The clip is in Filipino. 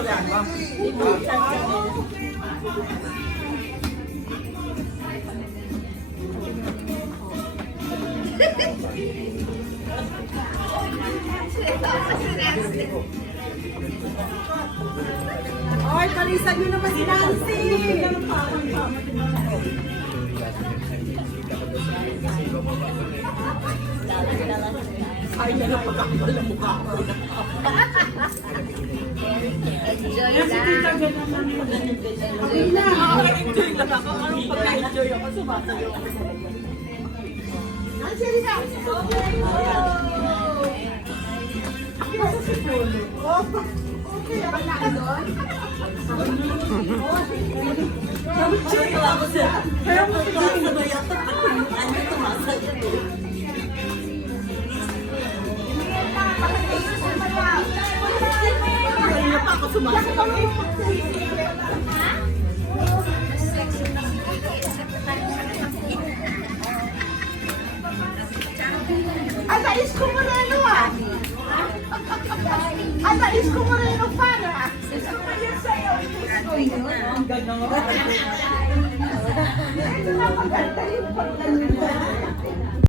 programa. Ay, kalisan nyo naman si Nancy! Ay, yan ang pagkakabal ng mukha ko. Enjoy lang. Enjoy lang ako. Anong pagka-enjoy ako, sumasayo ako. Nancy, halika! Okay, abang na ka doon? Kaya mo sumasayo yata at ano sumasayo. Kanina pa ako sumasayo. Ang nais ko moreno ah! Ang nais ko moreno para! Ang ganda nga. Ito na maganda yung pagdala.